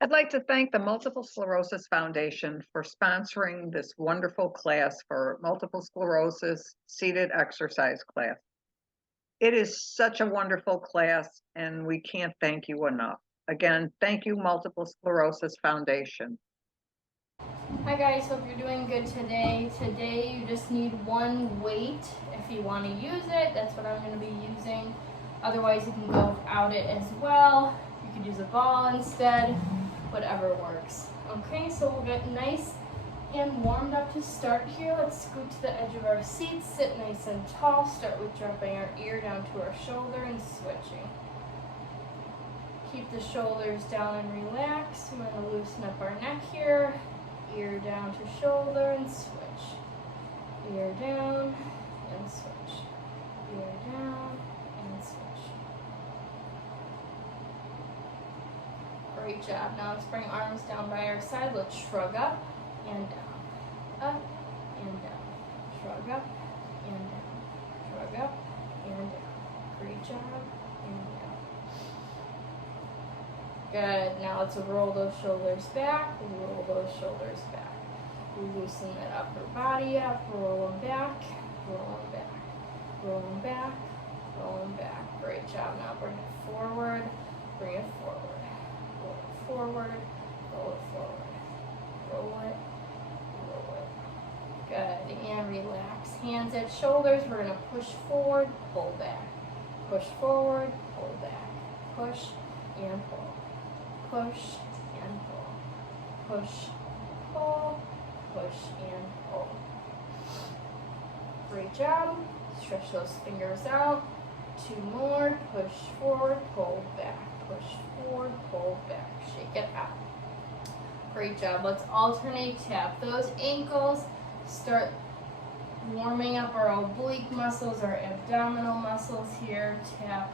I'd like to thank the Multiple Sclerosis Foundation for sponsoring this wonderful class for multiple sclerosis seated exercise class. It is such a wonderful class, and we can't thank you enough. Again, thank you, Multiple Sclerosis Foundation. Hi guys, hope you're doing good today. Today you just need one weight. If you want to use it, that's what I'm going to be using. Otherwise you can go without it as well. You could use a ball instead, whatever works. Okay, so we'll get nice and warmed up to start here. Let's scoot to the edge of our seat, sit nice and tall. Start with dropping our ear down to our shoulder and switching. Keep the shoulders down and relax. I'm going to loosen up our neck here. Ear down to shoulder and switch. Ear down and switch. Ear down and switch. Great job. Now let's bring arms down by our side. Let's shrug up and down. Up and down. Shrug up and down. Shrug up and down. Great job. And down. Good. Now let's roll those shoulders back. Roll those shoulders back. Loosen that upper body up. Roll them back. Roll them back. Roll them back. Roll them back. Great job. Now bring it forward. Bring it forward. Roll it forward. Roll it forward. Roll it. Roll it. Good. And relax. Hands at shoulders. We're going to push forward. Pull back. Push forward. Pull back. Push and pull. Push and pull. Push, pull, push and pull. Great job. Stretch those fingers out. 2 more. Push forward, pull back. Push forward, pull back. Shake it out. Great job. Let's alternate. Tap those ankles. Start warming up our oblique muscles, our abdominal muscles here. Tap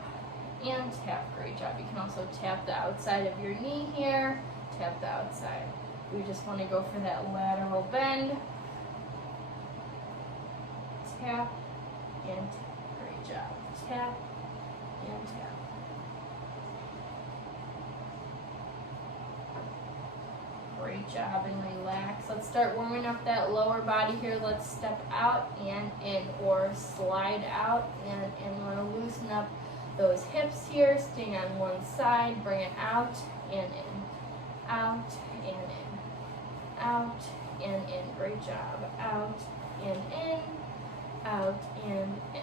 and tap. Great job. You can also tap the outside of your knee here. Tap the outside. We just want to go for that lateral bend. Tap and tap. Great job. Tap and tap. Great job, and relax. Let's start warming up that lower body here. Let's step out and in, or slide out and in. Want to loosen up those hips here, staying on one side, bring it out and in, out and in, out and in. Great job. Out and in, out and in.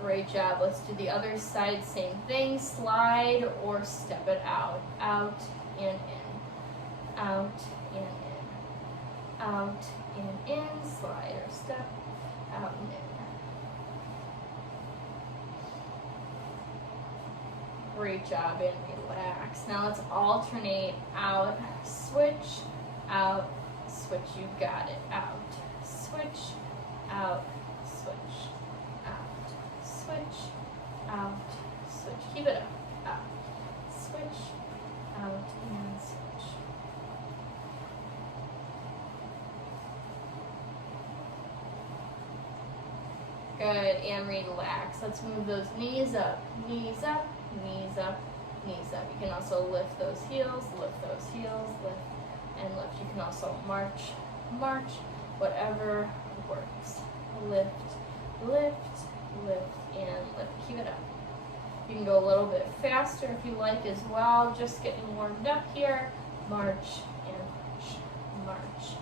Great job. Let's do the other side, same thing, slide or step it out, out and in, out and in, out and in, slide or step, out and in. Great job, and relax. Now let's alternate out, switch, out, switch. You got it. Out, switch, out, switch, out, switch, out, switch. Keep it up. Out, switch, out, and switch. Good, and relax. Let's move those knees up, knees up, knees up, knees up. You can also lift those heels, lift, and lift. You can also march, march, whatever works. Lift, lift, lift, and lift. Keep it up. You can go a little bit faster if you like as well. Just getting warmed up here. March and march,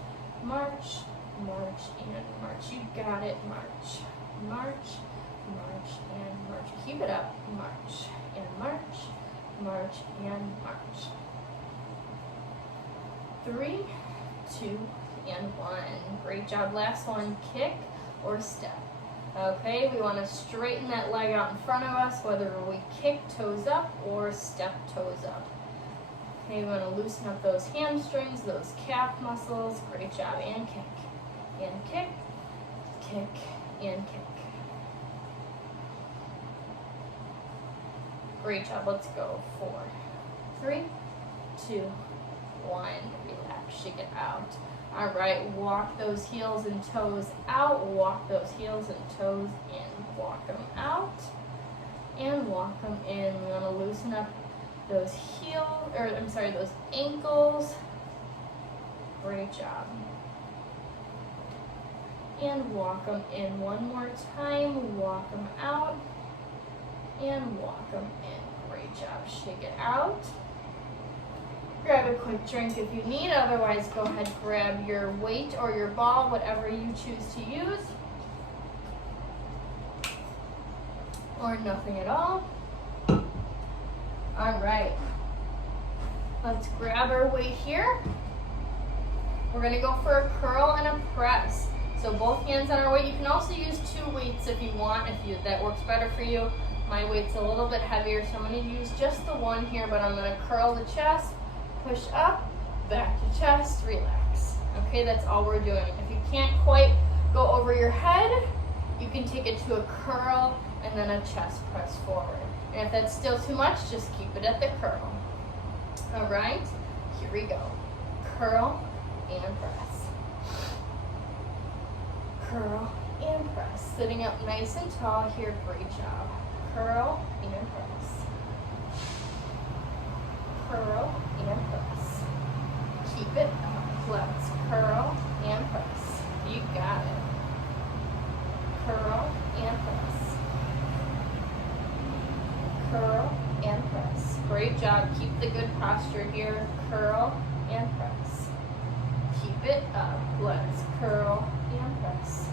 march, march, march, and march. You got it. March, march, march, and march. Keep it up. March and march, march and march. 3, 2, and 1. Great job. Last one, kick or step. Okay, we want to straighten that leg out in front of us, whether we kick toes up or step toes up. Okay, we want to loosen up those hamstrings, those calf muscles. Great job. And kick, and kick, kick, and kick. Great job. Let's go. 4, 3, 2, 1. Relax. Shake it out. All right. Walk those heels and toes out. Walk those heels and toes in. Walk them out and and walk them in. We want to loosen up those those ankles. Great job. And walk them in one more time. Walk them out and walk them in. Great job. Shake it out. Grab a quick drink if you need. Otherwise, go ahead, grab your weight or your ball, whatever you choose to use. Or nothing at all. All right. Let's grab our weight here. We're gonna go for a curl and a press. So both hands on our weight. You can also use 2 weights if you want, if that works better for you. My weight's a little bit heavier, so I'm gonna use just the one here, but I'm gonna curl the chest, push up, back to chest, relax. Okay, that's all we're doing. If you can't quite go over your head, you can take it to a curl and then a chest press forward. And if that's still too much, just keep it at the curl. All right, here we go. Curl and press. Curl and press. Sitting up nice and tall here, great job. Curl and press. Curl and press. Keep it up. Let's curl and press. You got it. Curl and press. Curl and press. Great job. Keep the good posture here. Curl and press. Keep it up. Let's curl and press.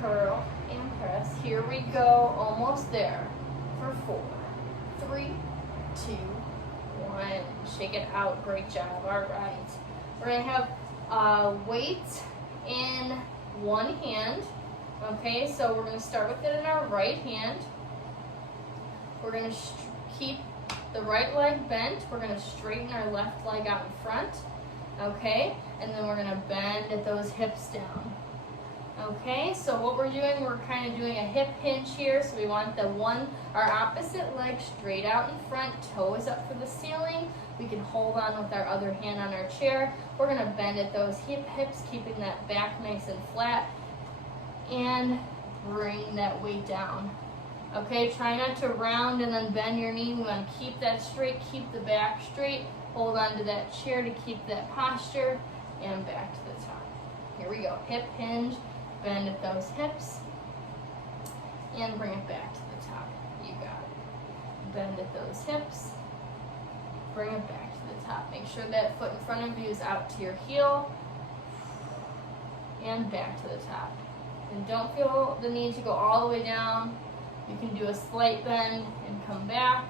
Curl and press. Here we go. Almost there. For 4, 3, 2, 1. Shake it out. Great job. All right. We're going to have weight in one hand. Okay, so we're going to start with it in our right hand. We're going to keep the right leg bent. We're going to straighten our left leg out in front. Okay, and then we're going to bend at those hips down. Okay, so what we're doing, we're kind of doing a hip hinge here. So we want our opposite leg straight out in front, toes up for the ceiling. We can hold on with our other hand on our chair. We're going to bend at those hips, keeping that back nice and flat, and bring that weight down. Okay, try not to round and then bend your knee. We want to keep that straight, keep the back straight. Hold on to that chair to keep that posture, and back to the top. Here we go. Hip hinge, bend at those hips, and bring it back to the top. You got it. Bend at those hips, bring it back to the top. Make sure that foot in front of you is out to your heel, and back to the top. And don't feel the need to go all the way down. You can do a slight bend and come back.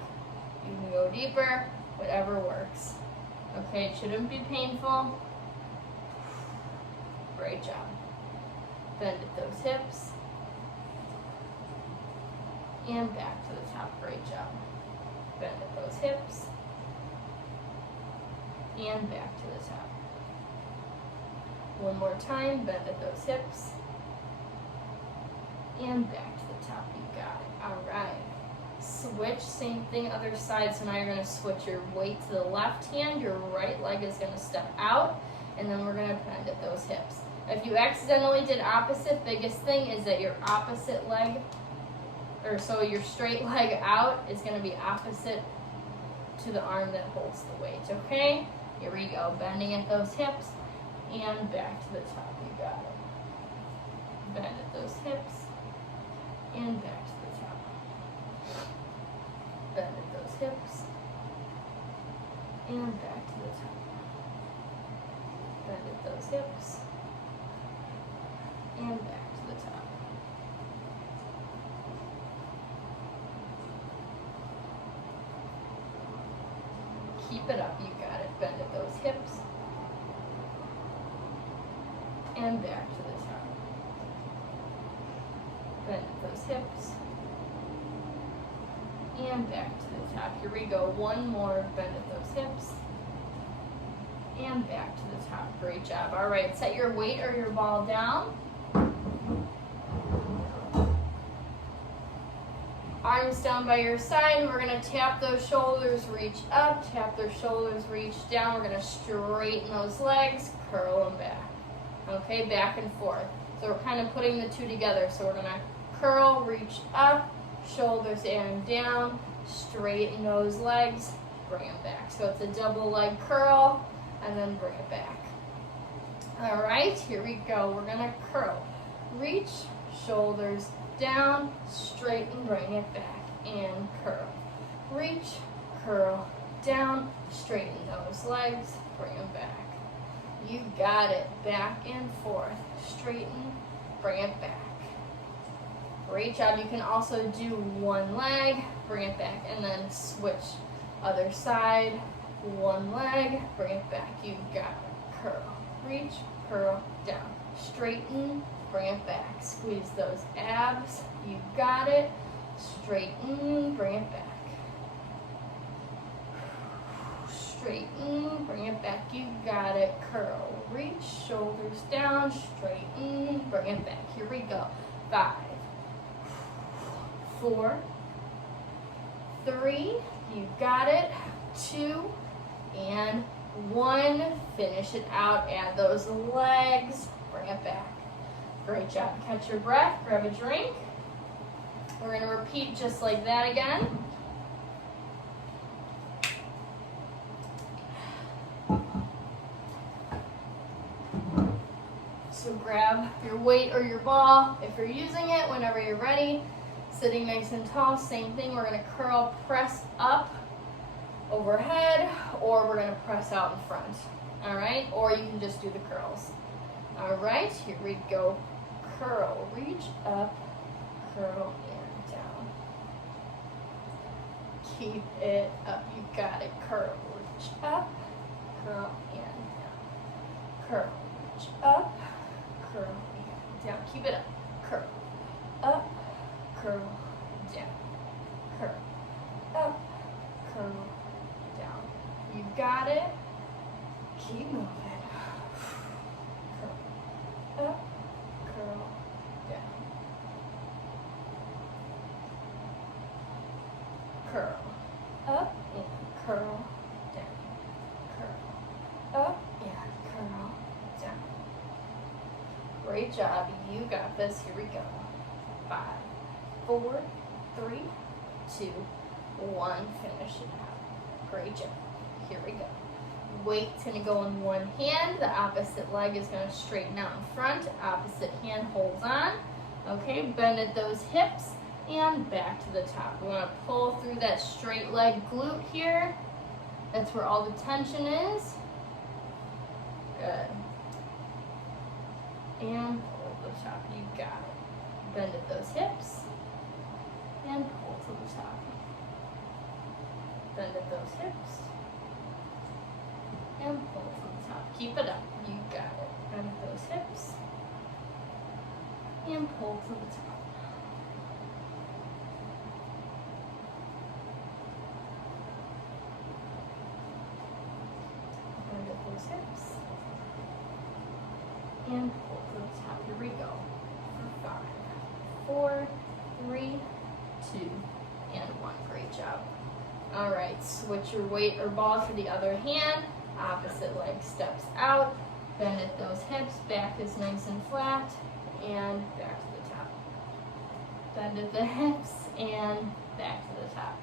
You can go deeper, whatever works. Okay, it shouldn't be painful. Great job. Bend at those hips. And back to the top. Great job. Bend at those hips. And back to the top. One more time. Bend at those hips. And back to the top. You got it. All right. Switch, same thing, other side. So now you're going to switch your weight to the left hand. Your right leg is going to step out. And then we're going to bend at those hips. If you accidentally did opposite, biggest thing is that your opposite leg, so your straight leg out is going to be opposite to the arm that holds the weight. Okay? Here we go. Bending at those hips and back to the top. You got it. Bend at those hips and back to the top. Bend at those hips and back to the top. Bend at those hips and back to the top. Keep it up, you got it. Bend at those hips and back to the top. Bend at those hips and back to the top. Here we go. One more. Bend at those hips and back to the top. Great job. All right, set your weight or your ball down. Arms down by your side. We're going to tap those shoulders, reach up, tap those shoulders, reach down. We're going to straighten those legs, curl them back. Okay, back and forth. So we're kind of putting the two together. So we're going to curl, reach up, shoulders and down, straighten those legs, bring them back. So it's a double leg curl, and then bring it back. All right, here we go. We're gonna curl. Reach, shoulders down, straighten, bring it back, and curl. Reach, curl, down, straighten those legs, bring them back. You got it. Back and forth. Straighten, bring it back. Great job. You can also do one leg, bring it back, and then switch. Other side, one leg, bring it back. You got it. Curl. Reach, curl, down. Straighten, bring it back. Squeeze those abs. You got it. Straighten, bring it back. Straighten, bring it back. You got it. Curl. Reach, shoulders down. Straighten, bring it back. Here we go. 5, 4, 3. You got it. 2 and 1. Finish it out. Add those legs. Bring it back. Great job. Catch your breath. Grab a drink. We're going to repeat just like that again. So grab your weight or your ball if you're using it whenever you're ready. Sitting nice and tall, same thing. We're going to curl, press up overhead, or we're going to press out in front. All right? Or you can just do the curls. All right, here we go. Curl, reach up, curl, and down. Keep it up. You got it. Curl, reach up, curl, and down. Curl, reach up, curl, and down. Keep it up. Curl, up, curl, down. Curl, up, curl, down. You got it. Keep moving. Curl, up, curl, down. Curl, up, and curl, down. Curl, up, and curl, down. Great job. You got this. Here we go. 5, 4, 3, 2, 1. Finish it out. Great job. Here we go. Weight's going to go in one hand. The opposite leg is going to straighten out in front. Opposite hand holds on. Okay, bend at those hips and back to the top. We want to pull through that straight leg glute here. That's where all the tension is. Good. And pull to the top. You got it. Bend at those hips and pull to the top. Bend at those hips and pull to the top. Keep it up. You got it. Bend at those hips and pull to the top. Bend at those hips and pull to the top. Here we go. 5, 4, 3, 2, and 1. Great job. All right, switch your weight or ball to the other hand. Opposite leg steps out. Bend at those hips. Back is nice and flat. And back to the top. Bend at the hips and back to the top.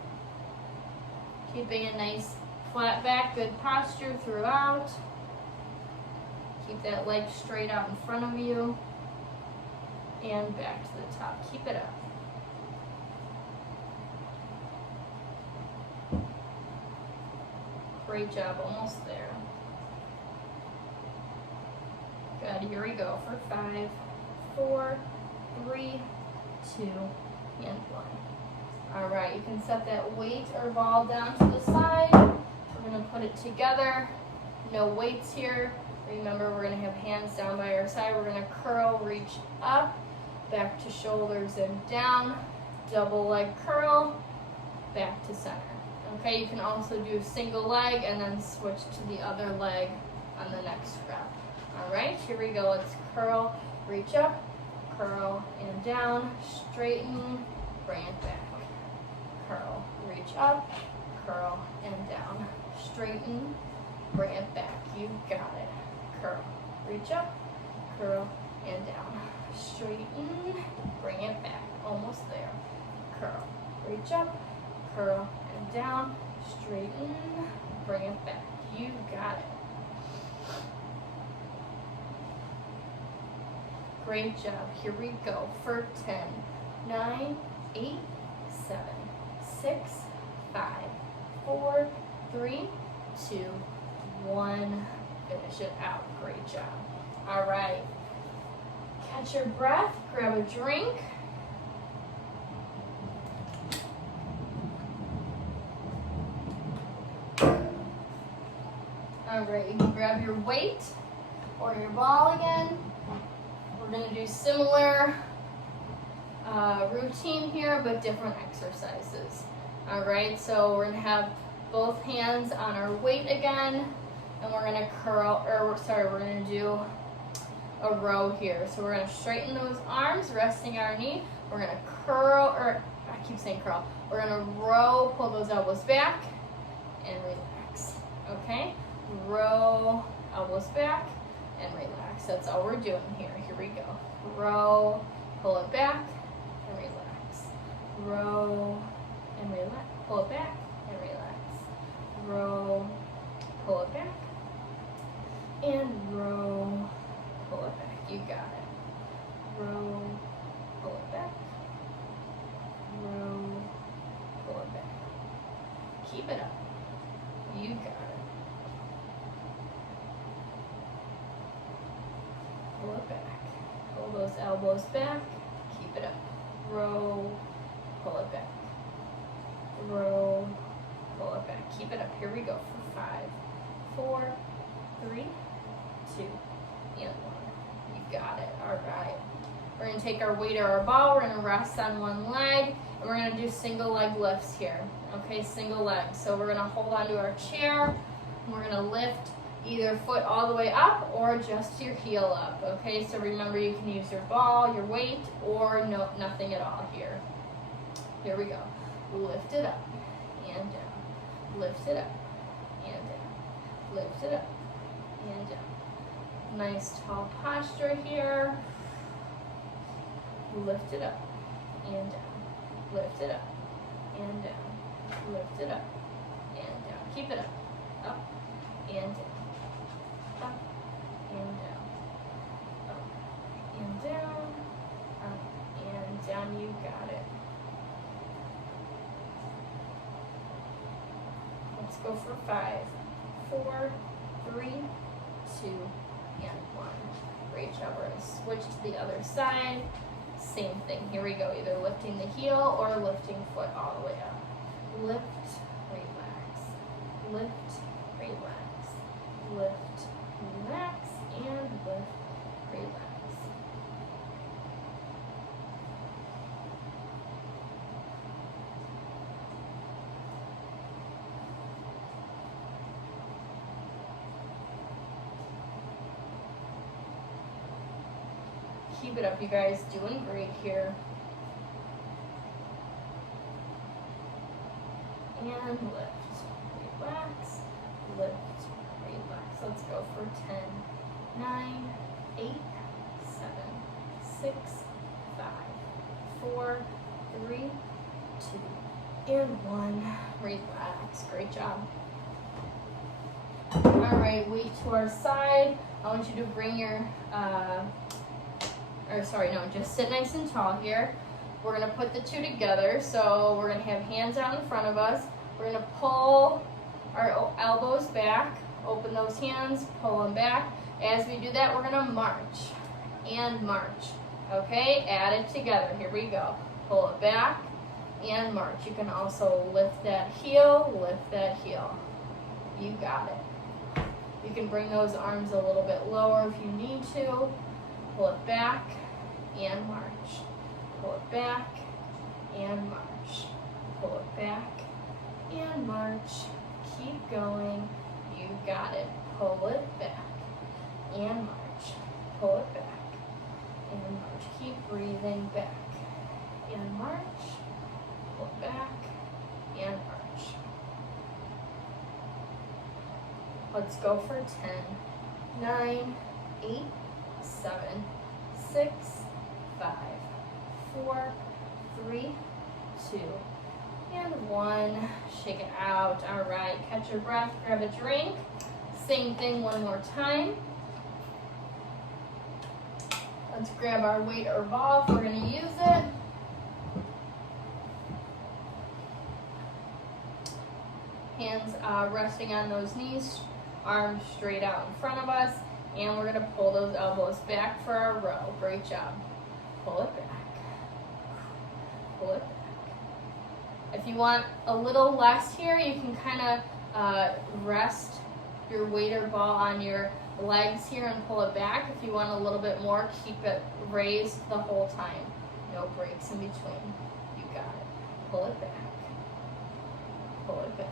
Keeping a nice flat back, good posture throughout. Keep that leg straight out in front of you. And back to the top. Keep it up. Great job, almost there. Good, here we go for 5, 4, 3, 2, and 1. All right, you can set that weight or ball down to the side. We're gonna put it together. No weights here. Remember, we're gonna have hands down by our side. We're gonna curl, reach up, back to shoulders and down, double leg curl, back to center. Okay, you can also do a single leg and then switch to the other leg on the next rep. All right, here we go. Let's curl, reach up, curl and down, straighten, bring it back. Curl, reach up, curl and down, straighten, bring it back. You got it. Curl, reach up, curl and down, straighten, bring it back. Almost there. curl. Reach up, curl, and down, straighten, bring it back. You got it. Great job. Here we go for 10, 9, 8, 7, 6, 5, 4, 3, 2, 1. Finish it out. Great job. All right. Catch your breath. Grab a drink. All right. You can grab your weight or your ball again. We're going to do similar routine here, but different exercises. All right, so we're going to have both hands on our weight again, and we're going to curl, we're going to do a row here. So we're going to straighten those arms, resting our knee. We're going to curl, or I keep saying curl. We're going to row, pull those elbows back, and relax. Okay, row, elbows back, and relax. That's all we're doing here. Here we go. Row, pull it back, and relax. Row, and relax. Pull it back, and relax. Row, pull it back, and row, pull it back. You got it. Row, pull it back. Row, pull it back. Keep it up. You got it. Pull it back. Pull those elbows back. Keep it up. Row, pull it back. Row, pull it back. Keep it up. Here we go for 5, 4, 3, 2, and 1. You got it. All right. We're going to take our weight or our ball. We're going to rest on one leg, and we're going to do single leg lifts here. Okay, single leg. So we're going to hold onto our chair, and we're going to lift either foot all the way up or just your heel up. Okay, so remember you can use your ball, your weight, or nothing at all here. Here we go. Lift it up and down. Lift it up and down. Lift it up and down. Nice tall posture here. Lift it up and down. Lift it up and down. Lift it up and down. Keep it up. Up and down. Up and down. Up and down. Up and down. You got it. Let's go for 5, 4, 3, 2, and 1. Great job. We're going to switch to the other side. Same thing. Here we go. Either lifting the heel or lifting foot all the way up. Lift, relax. Lift, relax. Lift, relax, and lift, relax. Keep it up, you guys. Doing great here. And lift, relax, lift, relax. Let's go for 10, 9, 8, 7, 6, 5, 4, 3, 2, and 1. Relax. Great job. All right, weight to our side. I want you to bring your just sit nice and tall here. We're going to put the two together. So we're going to have hands out in front of us. We're going to pull our elbows back, open those hands, pull them back. As we do that, we're going to march and march. Okay, add it together. Here we go. Pull it back and march. You can also lift that heel, lift that heel. You got it. You can bring those arms a little bit lower if you need to. Pull it back and march. Pull it back and march. Pull it back and march. Keep going. You got it. Pull it back and march. Pull it back and march. Keep breathing back and march. Pull it back and march. Let's go for 10, 9, 8, 7, 6, 5, 4, 3, 2, 2, and 1. Shake it out. All right, catch your breath, grab a drink. Same thing one more time. Let's grab our weight or ball if we're going to use it. Hands resting on those knees, arms straight out in front of us, and we're going to pull those elbows back for our row. Great job. Pull it back. Pull it back. If you want a little less here, you can kind of rest your weight or ball on your legs here and pull it back. If you want a little bit more, keep it raised the whole time. No breaks in between. You got it. Pull it back. Pull it back.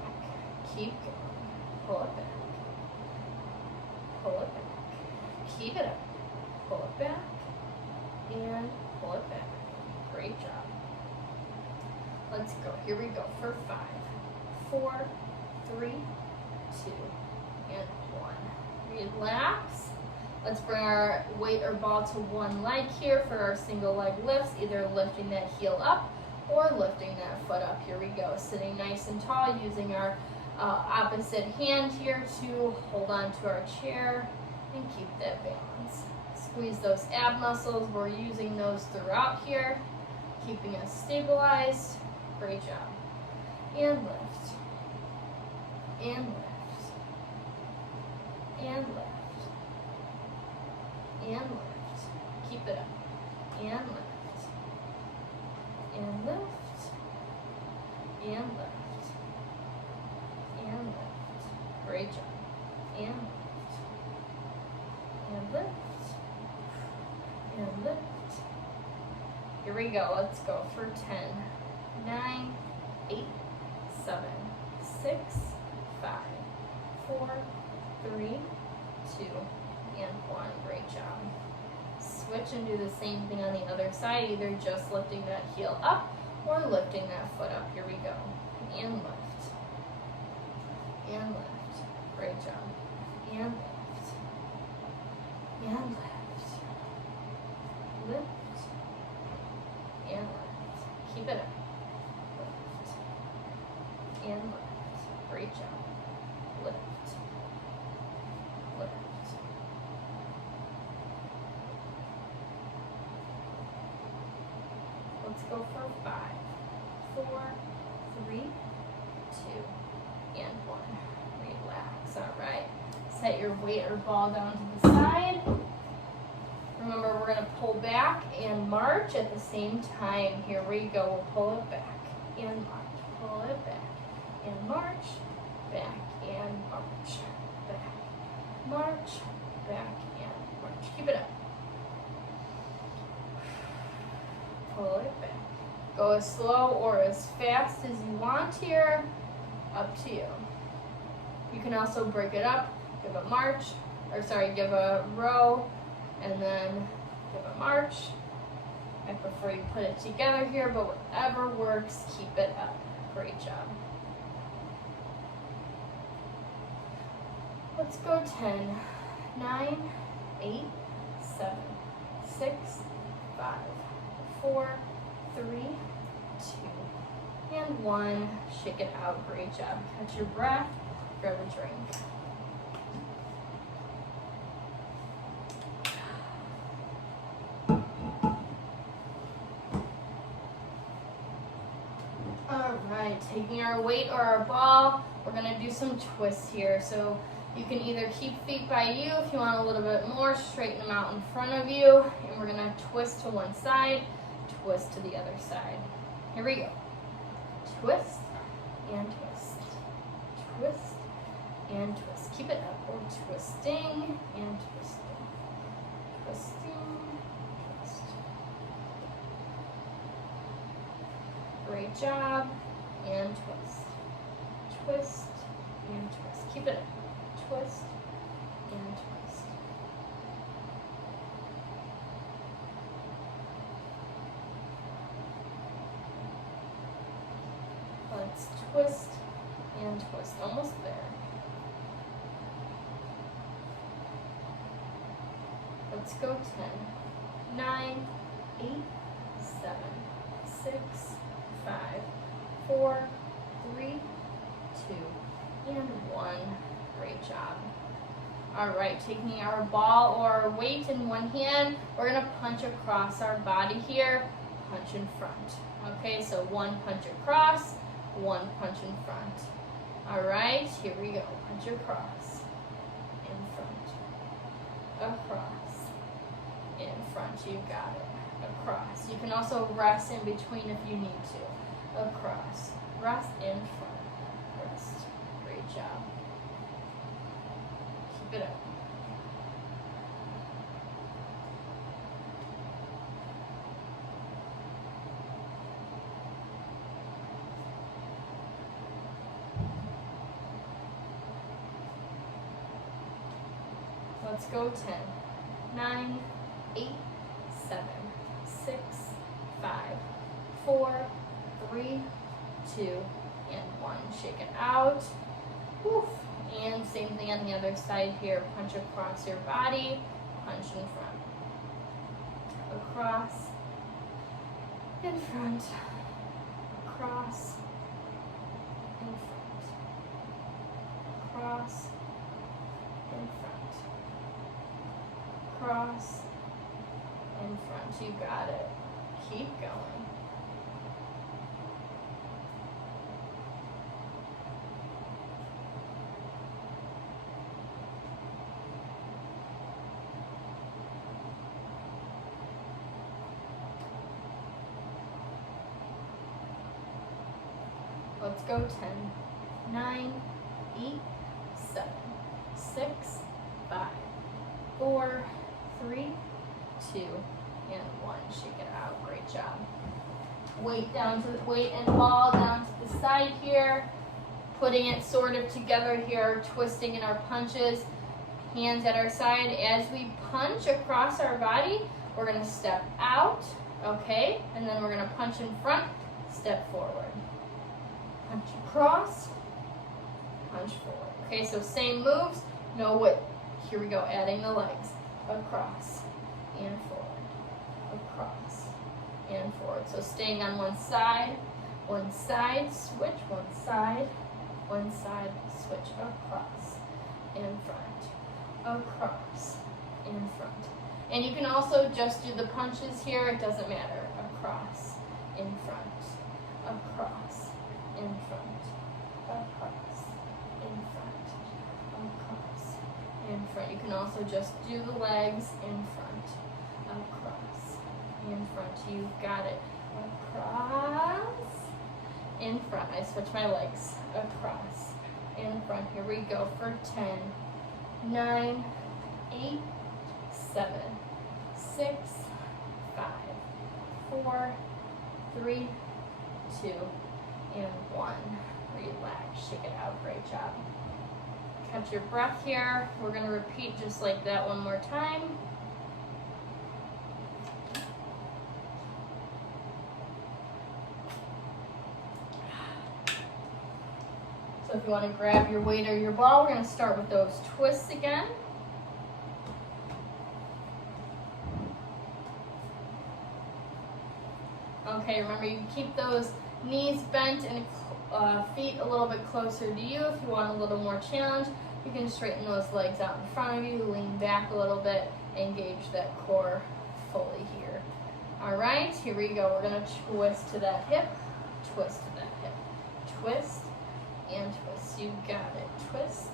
Keep going. Pull it back. Pull it back. Keep it up. Pull it back. And pull it back. Great job. Let's go. Here we go for 5, 4, 3, 2, and 1. Relax. Let's bring our weight or ball to one leg here for our single leg lifts, either lifting that heel up or lifting that foot up. Here we go. Sitting nice and tall, using our opposite hand here to hold on to our chair and keep that balance. Squeeze those ab muscles. We're using those throughout here, keeping us stabilized. Great job. And lift. And lift. And lift. And lift. Keep it up. And lift. And lift. And lift. And lift. Great job. And lift. And lift. And lift. Here we go. Let's go for 10, 9, 8, 7, 6, 5, 4, 3, 2, and 1. Great job. Switch and do the same thing on the other side, either just lifting that heel up or lifting that foot up. Here we go. And lift. And lift. Great job. And lift. And lift. Lift. And lift. Keep it up. Lift. And lift. Great job. Lift. Lift. Let's go for 5, 4, 3, 2, and 1. Relax. All right. Set your weight or ball down to the side. Remember, we're going to pull back and march at the same time. Here we go. We'll pull it back and march. Pull it back and march. Back and march. Back. March. Back and march. Keep it up. Pull it back. Go as slow or as fast as you want here. Up to you. You can also break it up. Give a march, give a row, and then give a march. I prefer you put it together here, but whatever works, keep it up. Great job. Let's go 10, 9, 8, 7, 6, 5, 4, 3, 2, and 1. Shake it out. Great job. Catch your breath. Grab a drink. All right, taking our weight or our ball, we're gonna do some twists here. So you can either keep feet by you if you want a little bit more, straighten them out in front of you, and we're gonna twist to one side, twist to the other side. Here we go. Twist and twist. Twist and twist. Keep it up. We're twisting and twisting. Twisting, twist. Great job. And twist. Twist and twist. Keep it up. Twist and twist. Let's twist and twist. Almost there. Let's go 10, 9, 8, 7, 6, 5, 4, 3, 2, and 1. Great job. All right, taking our ball or our weight in one hand, we're gonna punch across our body here, punch in front. Okay, so one punch across, one punch in front. All right, here we go. Punch across, in front, across, in front. You got it. Across. You can also rest in between if you need to. Across, rest in front, rest. Great job. Keep it up. Let's go 10, 9, 8, 7, 6, 5, 4, 3, 2, and 1. Shake it out. Woof. And same thing on the other side here. Punch across your body, punch in front. Across, in front, across, in front, across, in front, across, in front. You got it. Keep going. Let's go 10, 9, 8, 7, 6, 5, 4, 3, 2, and 1. Shake it out. Great job. Weight and ball down to the side here. Putting it sort of together here, twisting in our punches. Hands at our side. As we punch across our body, we're going to step out, okay? And then we're going to punch in front, step forward. Punch across, punch forward. Okay, so same moves, no width. Here we go, adding the legs. Across and forward, across and forward. So staying on one side, switch, one side, switch, across, in front, across, in front. And you can also just do the punches here, it doesn't matter. Across, in front, across, in front, across, in front, across, in front. You can also just do the legs in front, across, in front. You've got it. Across, in front. I switch my legs. Across, in front. Here we go for 10, 9, 8, 7, 6, 5, 4, 3, 2, and 1. Relax, shake it out. Great job. Catch your breath here. We're going to repeat just like that one more time. So if you want to grab your weight or your ball, we're going to start with those twists again. Okay, remember you keep those knees bent and feet a little bit closer to you. If you want a little more challenge, you can straighten those legs out in front of you, lean back a little bit, engage that core fully here. All right, here we go. We're going to twist to that hip, twist to that hip, twist and twist. You got it. Twist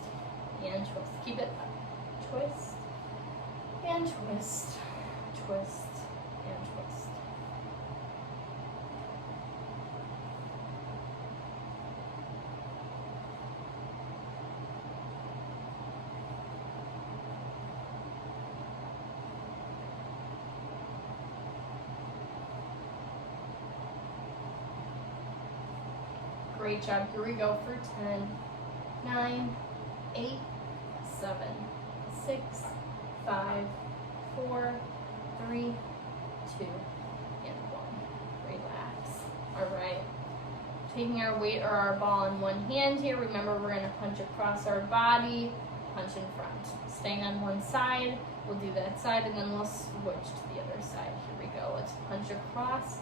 and twist. Keep it up. Twist and twist, twist and twist. Great job. Here we go for 10, 9, 8, 7, 6, 5, 4, 3, 2, and 1. Relax. All right. Taking our weight or our ball in one hand here. Remember, we're going to punch across our body, punch in front. Staying on one side, we'll do that side, and then we'll switch to the other side. Here we go. Let's punch across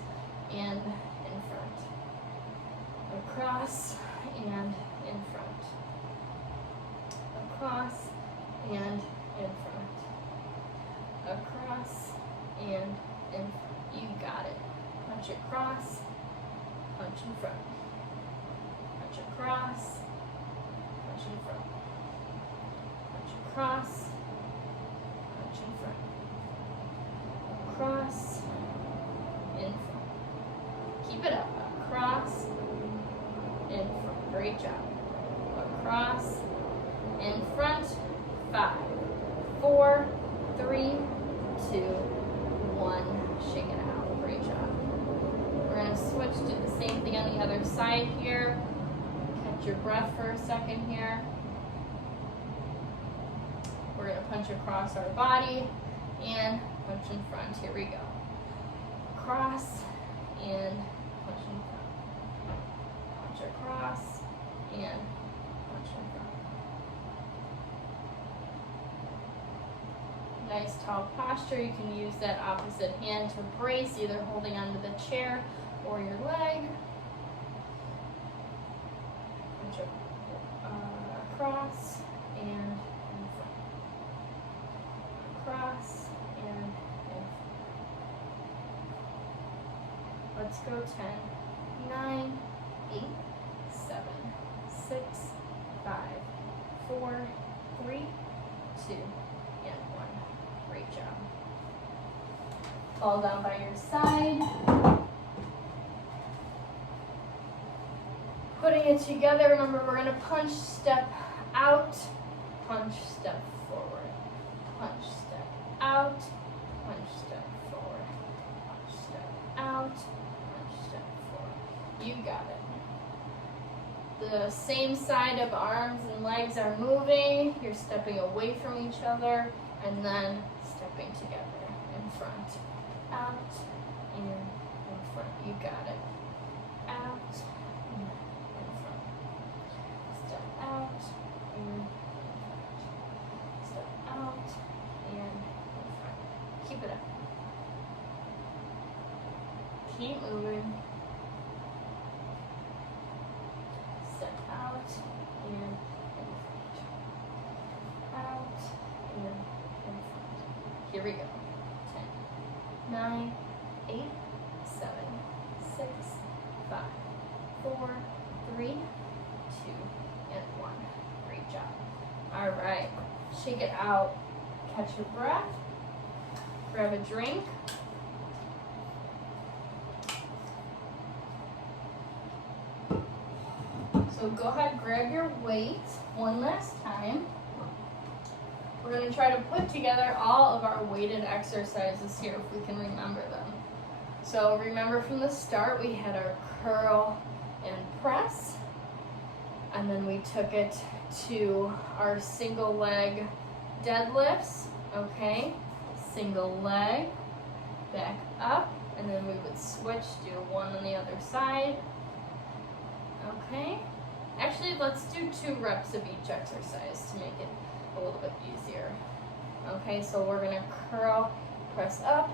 and in front. across and in front, across and in front, across and in front. You got it. Punch across, punch in front, punch across, punch in front, punch across, punch in front, across, in front. Keep it up. Across, in front. Great job. Across, in front. 5, 4, 3, 2, 1. Shake it out. Great job. We're going to switch, do the same thing on the other side here. Catch your breath for a second here. We're going to punch across our body and punch in front. Here we go. Cross and punch in front. Punch across and punch in front. Nice tall posture. You can use that opposite hand to brace, either holding onto the chair or your leg. Punch across and in front. Across and in front. Let's go 10, 9, 8, 7, 6, 5, 4, 3, 2, and 1. Great job. Fall down by your side. Putting it together, remember we're going to punch, step out, punch, step forward. Punch, step out, punch, step forward. Punch, step out, punch, step forward. You got it. The same side of arms and legs are moving. You're stepping away from each other and then stepping together in front. Out, in front. You got it. Out, in front. Step out, in front. Step out, and in front. Keep it up. Keep moving. Step out, and in front. Out, and in front. Here we go. 10, 9, 8, 7, 6, 5, 4, 3, 2, and 1. Great job. All right. Shake it out. Catch your breath. Grab a drink. So go ahead, grab your weight one last time. We're going to try to put together all of our weighted exercises here if we can remember them. So remember from the start we had our curl and press, and then we took it to our single leg deadlifts, okay? Single leg, back up, and then we would switch, do one on the other side, okay? Actually, let's do 2 reps of each exercise to make it a little bit easier. Okay, so we're gonna curl, press up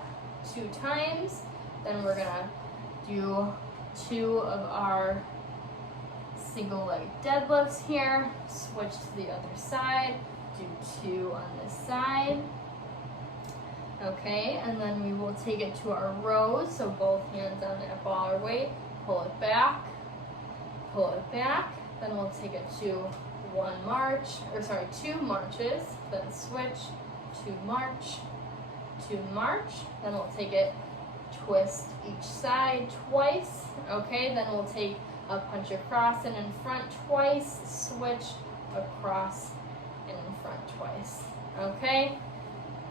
2 times, then we're gonna do 2 of our single leg deadlifts here, switch to the other side, do 2 on this side. Okay, and then we will take it to our rows, so both hands on that ball or weight, pull it back, then we'll take it to 2 marches, then switch, 2 march, 2 march, then we'll take it, twist each side twice, okay, then we'll take a punch across and in front twice, switch across and in front twice, okay?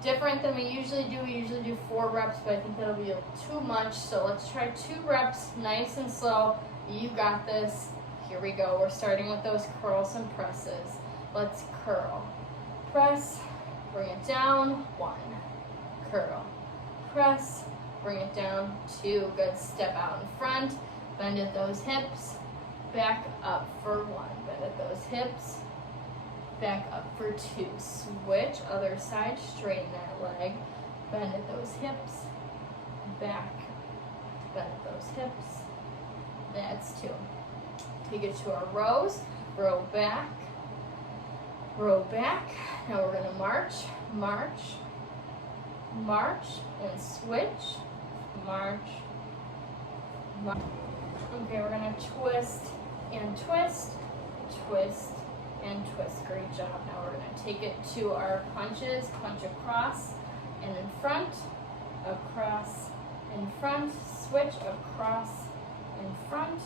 Different than we usually do 4 reps, but I think that'll be too much, so let's try 2 reps, nice and slow. You got this. Here we go. We're starting with those curls and presses. Let's curl. Press, bring it down, 1. Curl. Press, bring it down, 2. Good. Step out in front. Bend at those hips. Back up for 1. Bend at those hips. Back up for 2. Switch. Other side. Straighten that leg. Bend at those hips. Back. Bend at those hips. That's 2. Take it to our rows, row back, row back. Now we're gonna march, march, march, and switch, march, march. Okay, we're gonna twist and twist, twist and twist. Great job. Now we're gonna take it to our punches, punch across and in front, across, in front, switch, across, in front,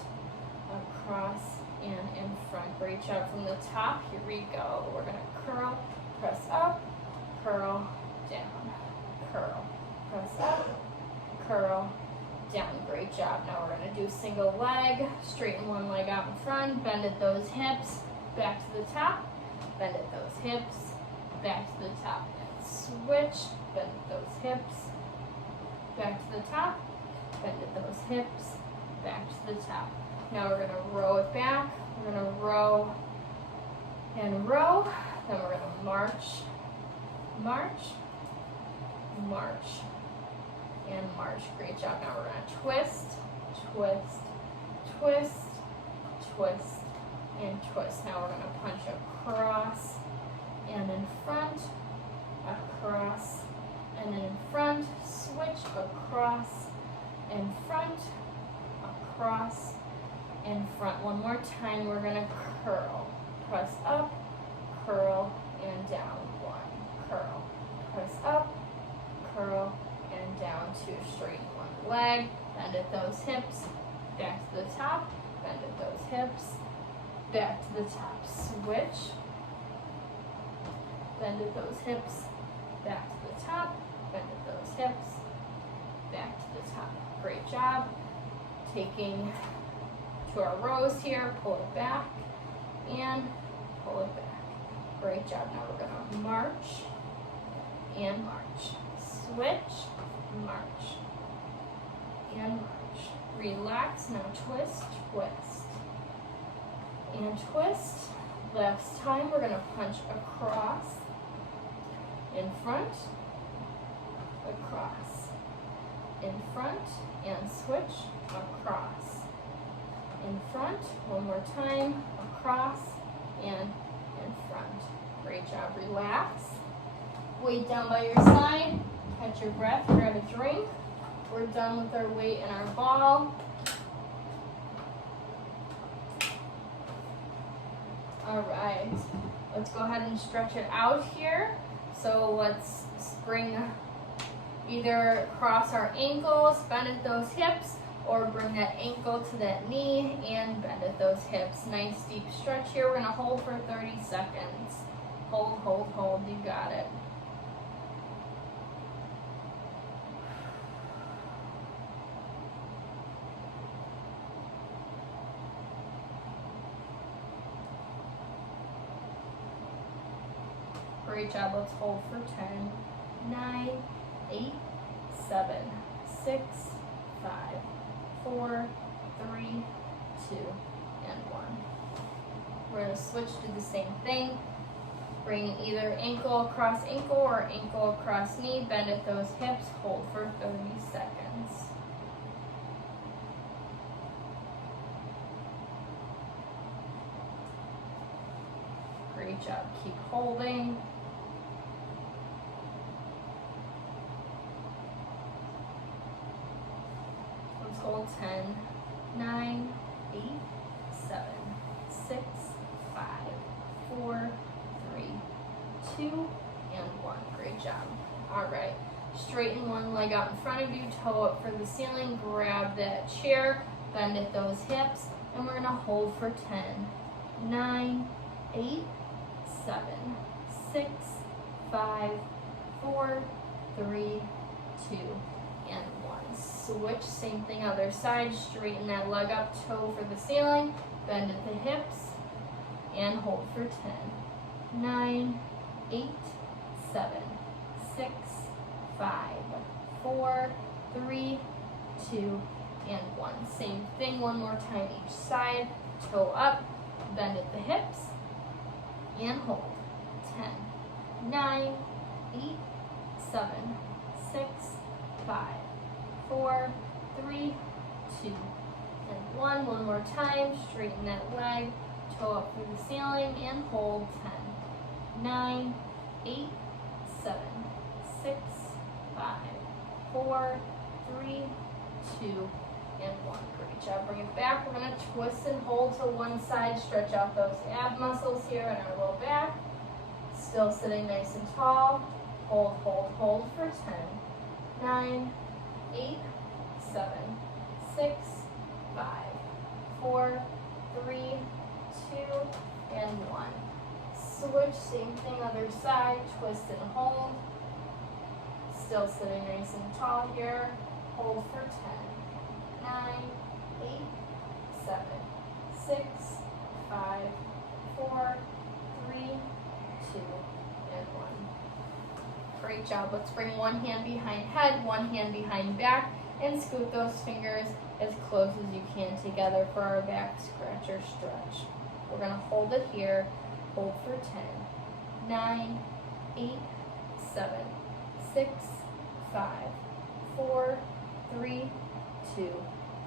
across, and in front. Great job from the top. Here we go. We're gonna curl, press up, curl, down, curl, press up, curl, down. Great job. Now we're gonna do single leg, straighten one leg out in front, bend at those hips, back to the top, bend at those hips, back to the top, and switch, bend at those hips, back to the top, bend at those hips, back to the top. Now we're gonna row it back. We're gonna row and row. Then we're gonna march, march, march, and march. Great job. Now we're gonna twist, twist, twist, twist, and twist. Now we're gonna punch across and in front, across and in front, switch across, in front, across, in front. One more time, we're gonna curl, press up, curl, and down. One, curl, press up, curl, and down. Two, straighten one leg, bend at those hips, back to the top, bend at those hips, back to the top, switch, bend at those hips, back to the top, bend at those hips, back to the top. Great job. Taking to our rows here, pull it back and pull it back. Great job. Now we're gonna march and march, switch, march, and march. Relax, now twist, twist, and twist. Last time we're gonna punch across, in front, across, in front, and switch, across, in front, one more time, across, and in front. Great job. Relax. Weight down by your side. Catch your breath. Grab a drink. We're done with our weight and our ball. All right. Let's go ahead and stretch it out here. So let's bring either cross our ankles, bend at those hips, or bring that ankle to that knee and bend at those hips. Nice deep stretch here. We're gonna hold for 30 seconds. Hold, hold, hold. You got it. Great job. Let's hold for 10, 9, 8, 7, 6, 5, 4, 3, 2, and 1. We're going to switch to the same thing. Bring either ankle across ankle or ankle across knee. Bend at those hips. Hold for 30 seconds. Great job. Keep holding. Let's hold 10, 9, 8, 7, 6, 5, 4, 3, 2, and 1. Great job. All right. Straighten one leg out in front of you, toe up for the ceiling, grab that chair, bend at those hips, and we're going to hold for 10, 9, 8, 7, 6, 5, 4, 3, 2, and 1. Switch, same thing other side, straighten that leg up, toe for the ceiling, bend at the hips, and hold for 10, 9, 8, 7, 6, 5, 4, 3, 2, and 1. Same thing, one more time each side, toe up, bend at the hips, and hold. 10, 9, 8, 7, 6, 5, 4, 3, 2, and 1. One more time, straighten that leg, toe up through the ceiling, and hold. 10, 9, 8, 7, 6, 5, 4, 3, 2, and 1. Great job. Bring it back. We're going to twist and hold to one side. Stretch out those ab muscles here in our low back. Still sitting nice and tall. Hold, hold, hold for 10, 9, 8, 7, 6, 5, 4, 3, 2, and 1. Switch, same thing, other side. Twist and hold. Still sitting nice and tall here. Hold for 10, 9, 8, 7, 6, 5, 4, 3, 2, and 1. Great job. Let's bring one hand behind head, one hand behind back, and scoot those fingers as close as you can together for our back scratch or stretch. We're going to hold it here. Hold for 10, 9, 8, 7, 6, 5, 4, 3, 2,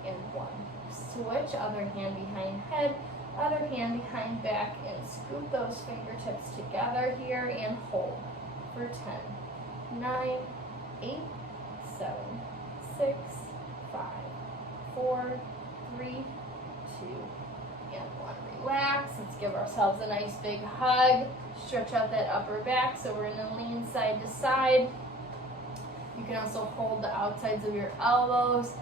and 1. Switch, other hand behind head, other hand behind back, and scoot those fingertips together here and hold for 10, 9, 8, 7, 6, 5, 4, 3, 2, and 1. Relax. Let's give ourselves a nice big hug. Stretch out that upper back, so we're going to lean side to side. You can also hold the outsides of your elbows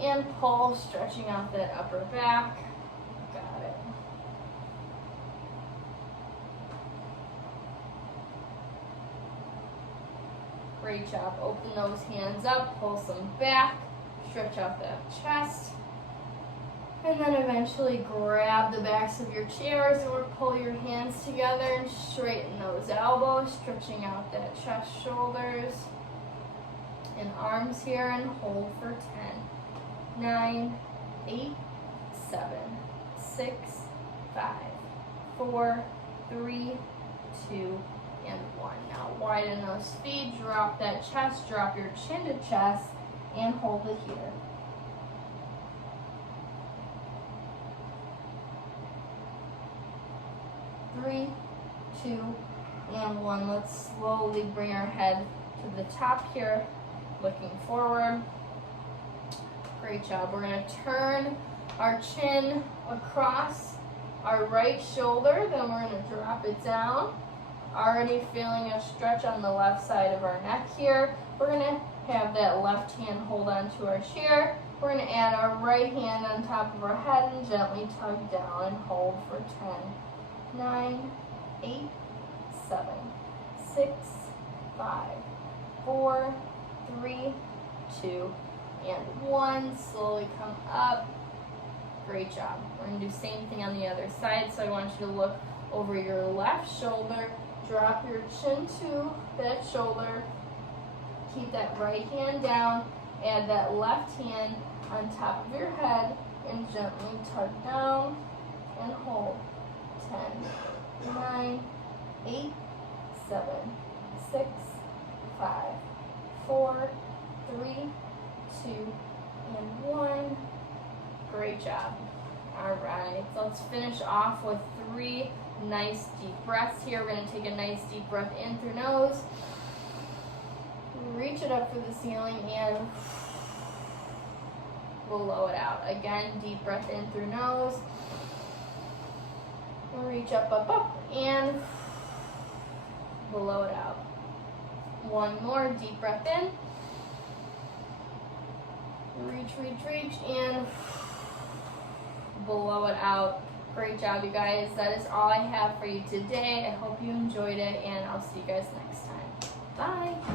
and pull, stretching out that upper back. Got it. Great job. Open those hands up, pull some back, stretch out that chest, and then eventually grab the backs of your chairs or pull your hands together and straighten those elbows, stretching out that chest, shoulders, and arms here, and hold for 10, 9, 8, 7, 6, 5, 4, 3, 2, and 1. Now widen those feet, drop that chest, drop your chin to chest, and hold it here. Three, 2, and 1. Let's slowly bring our head to the top here, looking forward. Great job. We're going to turn our chin across our right shoulder, then we're going to drop it down. Already feeling a stretch on the left side of our neck here. We're going to have that left hand hold onto our chair. We're going to add our right hand on top of our head and gently tug down and hold for 10, 9, 8, 7, 6, 5, 4, 3, 2, and 1. Slowly come up. Great job. We're going to do the same thing on the other side. So I want you to look over your left shoulder. Drop your chin to that shoulder. Keep that right hand down. Add that left hand on top of your head and gently tug down and hold. 10, 9, 8, 7, 6, 5, 4, 3, 2, and 1. Great job. All right, so let's finish off with 3 nice deep breaths here. We're going to take a nice deep breath in through nose. Reach it up through the ceiling and blow it out. Again, deep breath in through nose. Reach up, up, up, and blow it out. One more deep breath in. Reach, reach, reach, and blow it out. Great job, you guys. That is all I have for you today. I hope you enjoyed it, and I'll see you guys next time. Bye.